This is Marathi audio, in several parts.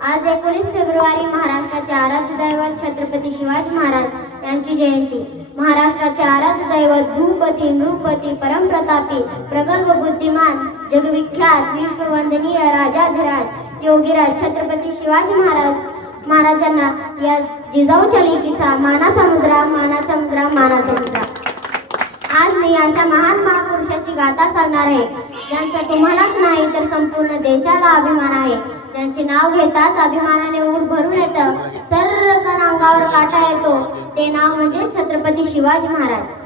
आज एकोणीस फेब्रुवारी महाराष्ट्राचे आराध्य दैवत छत्रपती शिवाजी महाराज यांची जयंती. महाराष्ट्राचे आराध्य दैवत भूपती नृपती परमप्रतापी प्रगल्भ बुद्धिमान जगविख्यात विश्ववंदनीय राजाधिराज योगीराज छत्रपती शिवाजी महाराज महाराजांना या जिजाऊच्या लेकीचा माना समुद्रा माना समुद्रा माना समुद्रा आज मी अशा महान महापुरुषाची गाथा सांगणार आहे ज्यांचा तुम्हालाच नाही तर संपूर्ण देशाला अभिमान आहे. ज्यांचे नाव घेताच अभिमानाने ऊर भरून येतं सर्व अंगावर काटा येतो. ते नाव म्हणजे छत्रपती शिवाजी महाराज.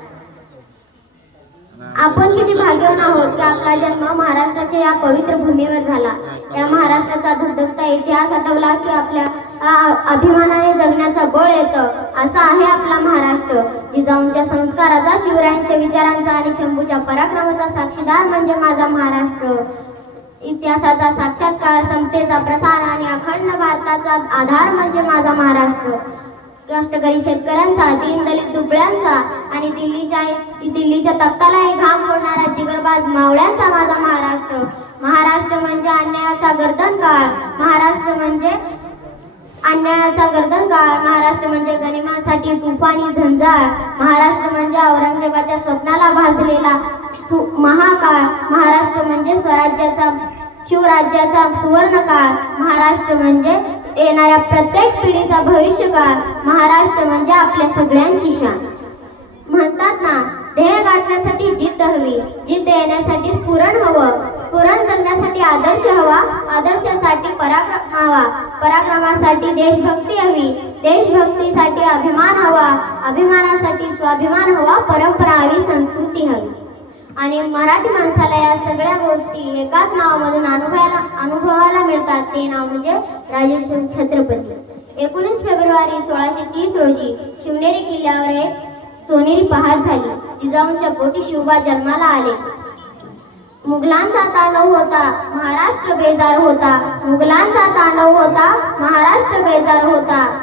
आपण किती भाग्यवान आहोत की आपला जन्म महाराष्ट्राच्या या पवित्र भूमीवर झाला. या महाराष्ट्राचा धगधगता इतिहास आठवला की आपल्या अभिमानाने जगण्याचा बळ येतं. असा आहे आपला महाराष्ट्र. जिजाऊंच्या संस्काराचा शिवरायांच्या विचारांचा आणि शंभूच्या पराक्रमाचा साक्षीदार म्हणजे माझा महाराष्ट्र. इतिहासाचा साक्षात्कार समतेचा प्रसार आणि अखंड भारताचा आधार म्हणजे माझा महाराष्ट्र. कष्टकरी शेतकऱ्यांचा दीनदलित दुबळ्यांचा आणि दिल्लीच्या दिल्लीच्या तख्तालाही घाम फोडणारा जिगरबाज मावळ्यांचा माझा महाराष्ट्र. महाराष्ट्र म्हणजे अन्यायाचा गर्दन काळ. महाराष्ट्र म्हणजे अन्यायाचा गर्दन काळ. महाराष्ट्र म्हणजे गनिमासाठी तुफानी झंझाळ. महाराष्ट्र म्हणजे औरंगजेबाच्या स्वप्नाला भाजलेला सु महाकाळ. महाराष्ट्र म्हणजे स्वराज्याचा शिवराज्याचा सुवर्णकाळ. महाराष्ट्र म्हणजे येणाऱ्या प्रत्येक पिढीचा भविष्यकाळ. महाराष्ट्र म्हणजे आपल्या सगळ्यांची शान. म्हणतात ना ध्येय गाठण्यासाठी जिद्द हवी. जिद्द येण्यासाठी स्फुरण हवं. स्फुरण जगण्यासाठी आज आदर्शासाठी पराक्रम हवा पराक्रमासाठी देशभक्ती हवी. देशभक्तीसाठी अभिमान हवा. अभिमानासाठी स्वाभिमान हवा. परंपरा हवी. संस्कृती हवी. आणि मराठी माणसाला या सगळ्या गोष्टी एकाच नावामधून अनुभवायला अनुभवायला मिळतात. ते नाव म्हणजे राजेश्वर छत्रपती. एकोणीस फेब्रुवारी सोळाशे तीस रोजी शिवनेरी किल्ल्यावर एक सोनेरी पहाड झाली. जिजाऊंच्या पोटी शिवबा जन्माला आले. मुघलांचा तांडव होता महाराष्ट्र बेजार होता. मुघलांचा तांडव होता महाराष्ट्र बेजार होता.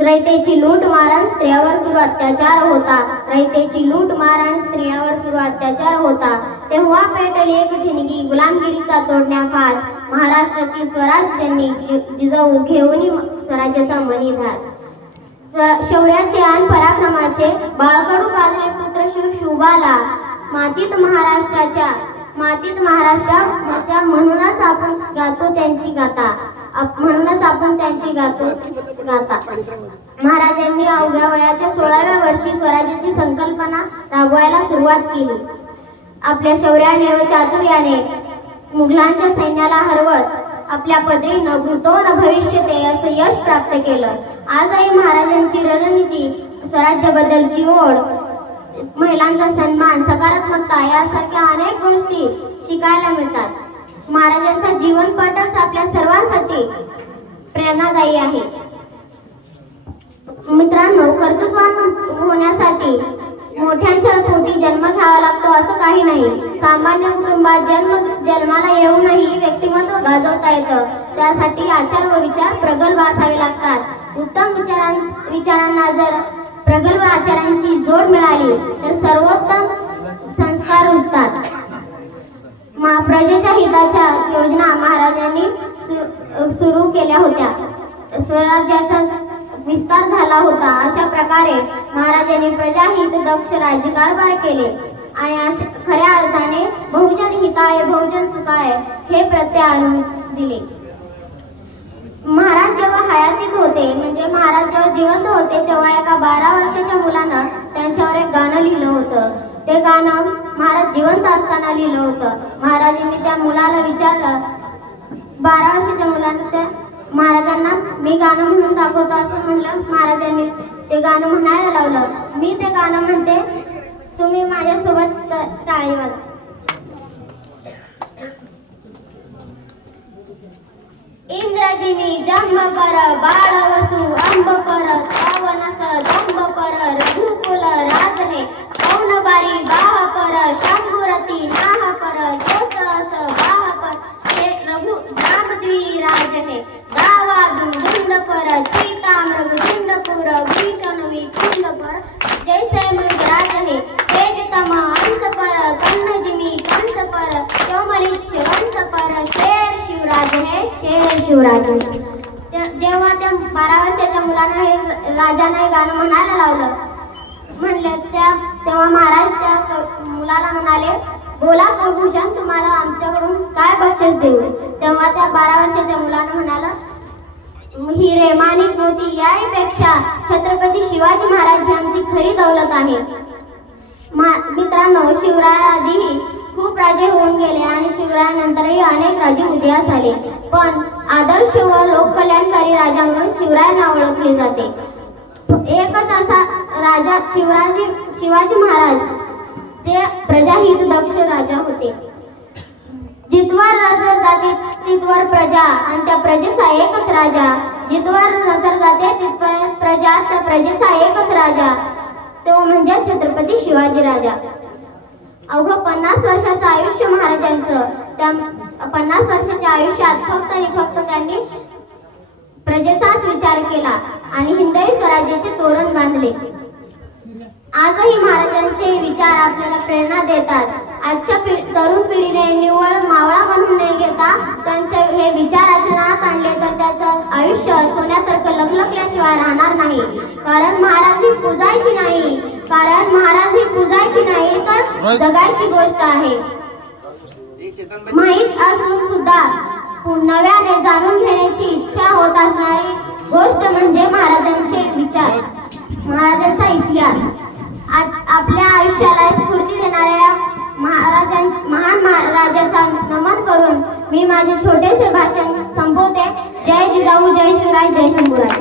रयतेची लूट मारण स्त्रियावर सुरू अत्याचार होता. रयतेची लूट मारण स्त्रियावर सुरू अत्याचार होता. तेव्हा पेटली एक ठिणगी गुलामगिरीचा तोडण्या फास. महाराष्ट्राची स्वराज त्यांनी जि- जिजाऊ घेऊन स्वराज्याचा मनी ध्यास शौर्याचे आणि पराक्रमाचे बाळकडू पाजले पुत्र शिव शुभाला मातीत महाराष्ट्राच्या मातीत महाराष्ट्राच्या म्हणूनच आपण गातो त्यांची गाथा. आप- म्हणूनच आपण त्यांची गातो गाथा. महाराजांनी अवघ्या वयाच्या सोळाव्या वर्षी स्वराज्याची संकल्पना राबवायला सुरुवात केली. आपल्या शौर्याने व चातुर्याने मुघलांच्या सैन्याला हरवत आपल्या पदरीनं भूतो न भविष्य ते असं यश प्राप्त केलं. आजही महाराजांची रणनीती स्वराज्याबद्दलची ओढ महिलांचा सन्मान सकारात्मकता यासारख्या अनेक गोष्टी शिकायला मिळतात. महाराजांचा जीवनपटच आपल्या सर्वांसाठी प्रेरणादायी आहे. मित्रांनो कर्तृत्वान होण्यासाठी मोठ्यांच्या पोटी जन्म घ्यावा लागतो असं काही नाही. सामान्य कुटुंबात जन्म जन्माला येऊनही व्यक्तिमत्व गाजवता येतं. त्यासाठी आचार व विचार प्रगल्भ असावे लागतात. उत्तम विचारां विचारांना जर प्रगल्भ आचारांची जोड मिळाली तर सर्वोत्तम संस्कार रुजतात. प्रजेच्या हिताच्या योजना महाराजांनी सु- सुरू केल्या होत्या. स्वराज्याचा विस्तार झाला होता. अशा प्रकारे महाराजांनी प्रजाहित दक्ष राज्यकारभार केले आणि अशा खऱ्या अर्थाने बहुजन हिताय बहुजन सुखाय हे प्रत्यय आणून दिले. महाराज जेव्हा हयातीत होते म्हणजे महाराज जेव्हा जिवंत होते तेव्हा ते गाणं महाराज जिवंत असताना लिहिलं होतं. महाराजांनी त्या मुलाला विचारलं बारा वर्षाच्या मुलांना त्या महाराजांना मी गाणं म्हणून दाखवतो असं म्हणलं. महाराजांनी ते गाणं म्हणायला लावलं. मी ते गाणं म्हणते तुम्ही माझ्यासोबत त- टाळी वाजवा. इंद्रजिनी जंब पर बाळ वसु अंब पर पवनस जंब पर रघुकुल राजने बारी बाह पर शंभुरती नाह पर जोस अस बाह पर। हे रघु रामद्वी राजने गावा दुंड पर सीता मृगुंड पुर भीषण विकुंड पर। जैसे मृगराज हे। तेज तम अंस पर कन्न जिमी कंस पर कोमलिच्छ वंश पर। शेर शिवराज हे शेर शिवराज ते- जेव्हा त्या बारा वर्षाच्या मुलांना हे राजाने गाणं म्हणायला लावलं म्हणलं त्या तेव्हा महाराज त्या मुलाला म्हणाले बोला कुलभूषण तुम्हाला आमच्याकडून काय बक्षीस देऊ? तेव्हा त्या बारा वर्षाच्या मुलानं म्हणाला ही रेमानी मोती याहीपेक्षा छत्रपती शिवाजी महाराज ही आमची खरी दौलत आहे. मित्रांनो शिवरायाआधीही खूप राजे होऊन गेले आणि शिवरायानंतरही अनेक राजे उदयास आले. पण आदर्श व लोककल्याणकारी राजा म्हणून शिवरायांना ओळखले जाते. एकच असा राजा शिवराजी शिवाजी महाराज जे प्रजाहित दक्ष राजा होते. जितवर नजर जाते तितवर प्रजा आणि त्या प्रजेचा एकच राजा. जितवर नजर जाते तिथवर प्रजा त्या प्रजेचा एकच राजा. तो म्हणजे छत्रपती शिवाजी राजा. अवघं पन्नास वर्षाचं आयुष्य महाराजांचं. त्या पन्नास वर्षाच्या आयुष्यात फक्त आणि फक्त त्यांनी प्रजेचाच विचार केला आणि हिंदवी स्वराज्याचे तोरण बांधले. आजही महाराजांचे विचार आपल्याला प्रेरणा देतात. आजच्या पि- तरुण पिढीने निव्वळ मावळा बनून नाही घेता त्यांचे हे विचार आचरणात आणले तर त्याचं आयुष्य सोन्यासारखं लखलखल्याशिवाय राहणार नाही. कारण महाराज ही पूजायची नाही. कारण महाराज ही पूजायची नाही तर जगायची गोष्ट आहे. माहीत असून सुद्धा नव्याने जाणून घेण्याची इच्छा होत असणारी गोष्ट म्हणजे महाराजांचे विचार. महाराजांचा इतिहास. आपल्या आयुष्याला स्फूर्ती देणाऱ्या महाराजां महान महाराजाचा नमन करून मी माझे छोटेसे भाषण संपवते. जय जिजाऊ जय शिवराय जय शंभूराय.